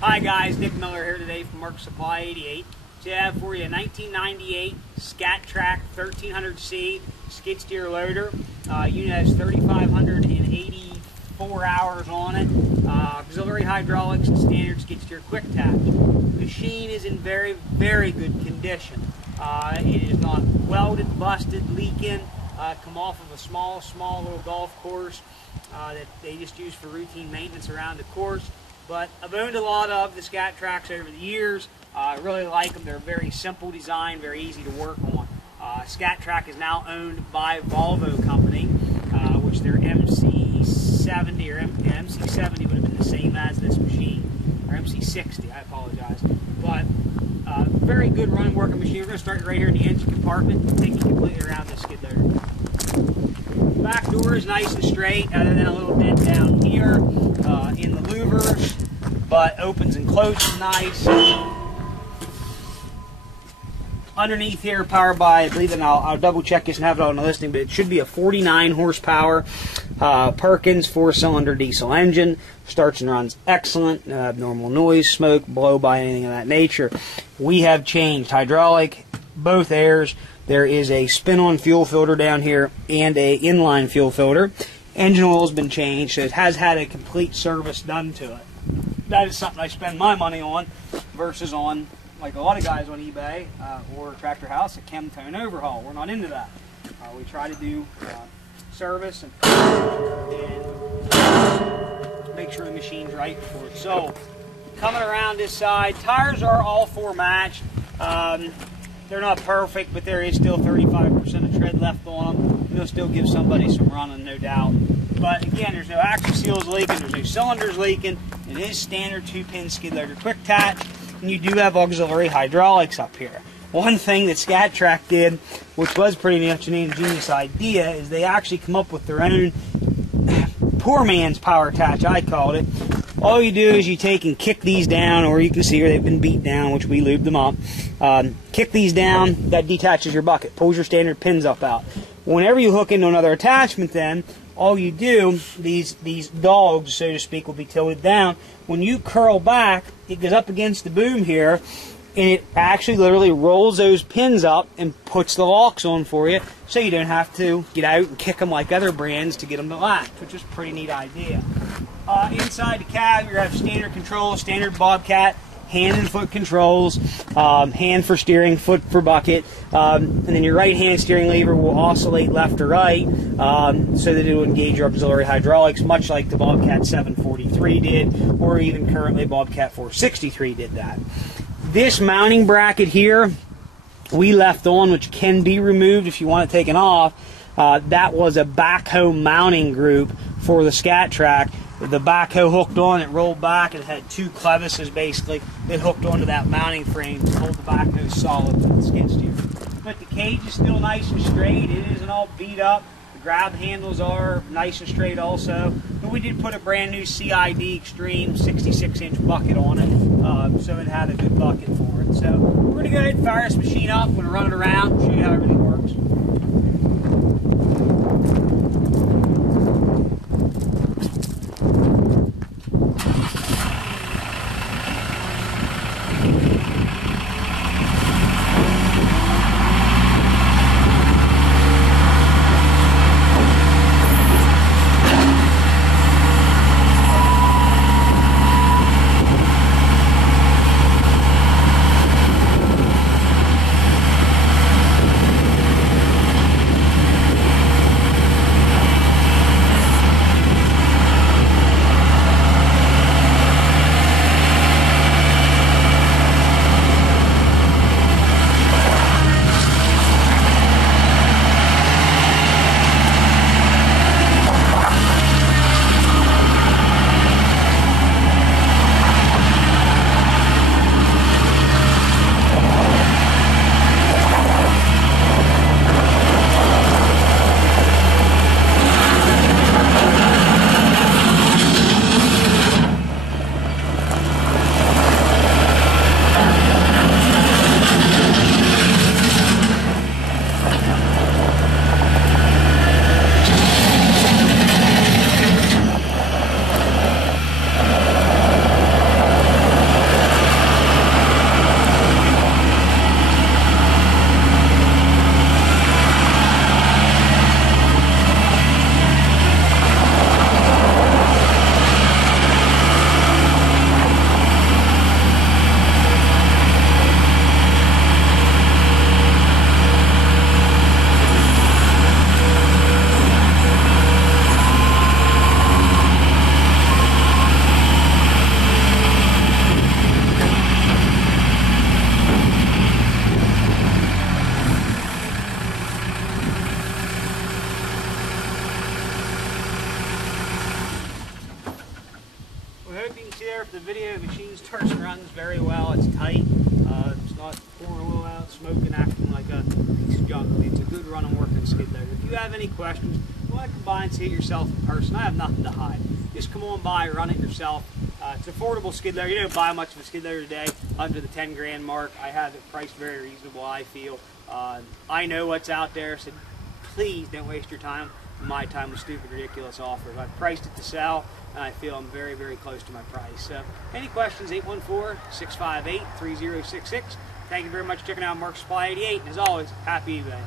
Hi guys, Nick Miller here today from Mark Supply 88. Today I have for you a 1998 SCATTRAK 1300C skid steer loader. Unit has 3,584 hours on it. Auxiliary hydraulics and standard skid steer quick attach. Machine is in very, very good condition. It is not welded, busted, leaking. Come off of a small little golf course that they just use for routine maintenance around the course. But I've owned a lot of the SCATTRAKs over the years. I really like them. They're a very simple design, very easy to work on. SCATTRAK is now owned by Volvo company, which their MC70 or MC70 would have been the same as this machine, or MC60, I apologize. But very good running working machine. We're going to start right here in the engine compartment and take you completely around this skid loader. Back door is nice and straight, other than a little dent down here in the louvers, but opens and closes nice. Underneath here, powered by, I believe, and I'll double check this and have it on the listing, but it should be a 49 horsepower Perkins 4-cylinder diesel engine. Starts and runs excellent, no abnormal noise, smoke, blow by, anything of that nature. We have changed hydraulic, both airs. There is a spin-on fuel filter down here and a inline fuel filter. Engine oil has been changed, so it has had a complete service done to it. That is something I spend my money on versus on, like a lot of guys on eBay or Tractor House, a chem tone overhaul. We're not into that. We try to do service and make sure the machine's right before it's sold. Coming around this side, tires are all 4 matched. They're not perfect, but there is still 35% of tread left on them. They'll still give somebody some running, no doubt. But again, there's no axle seals leaking, there's no cylinders leaking. It is standard 2-pin skid loader quick attach, and you do have auxiliary hydraulics up here. One thing that SCATTRAK did, which was pretty much an ingenious idea, is they actually come up with their own poor man's power attach, I called it. All you do is you take and kick these down, or you can see where they've been beat down, which we lubed them up. Kick these down, that detaches your bucket, pulls your standard pins up out. Whenever you hook into another attachment then, all you do, these dogs, so to speak, will be tilted down. When you curl back, it goes up against the boom here, and it actually literally rolls those pins up and puts the locks on for you, so you don't have to get out and kick them like other brands to get them to latch, which is a pretty neat idea. Inside the cab, you have standard controls, standard Bobcat, hand and foot controls, hand for steering, foot for bucket, and then your right-hand steering lever will oscillate left or right so that it will engage your auxiliary hydraulics, much like the Bobcat 743 did, or even currently Bobcat 463 did that. This mounting bracket here we left on, which can be removed if you want it taken off. That was a backhoe mounting group for the SCATTRAK. The backhoe hooked on, it rolled back, and it had 2 clevises basically that hooked onto that mounting frame to hold the backhoe solid to the skid steer. But the cage is still nice and straight. It isn't all beat up. The grab handles are nice and straight also. But we did put a brand new CID Extreme 66-inch bucket on it, so it had a good bucket for it. So we're going to go ahead and fire this machine up. We're going to run it around, show you how everything works. there for the video. The machine starts and runs very well. It's tight. It's not pouring oil out, smoking, acting like a piece of junk. It's a good running, working skid loader. If you have any questions, go ahead and come by and see it yourself in person. I have nothing to hide. Just come on by, run it yourself. It's an affordable skid loader. You don't buy much of a skid loader today under the 10 grand mark. I have it priced very reasonable, I feel. I know what's out there, so please don't waste your time. My time with stupid, ridiculous offers. I've priced it to sell, and I feel I'm very, very close to my price. So, any questions, 814-658-3066. Thank you very much for checking out Mark Supply 88, and as always, happy eBay.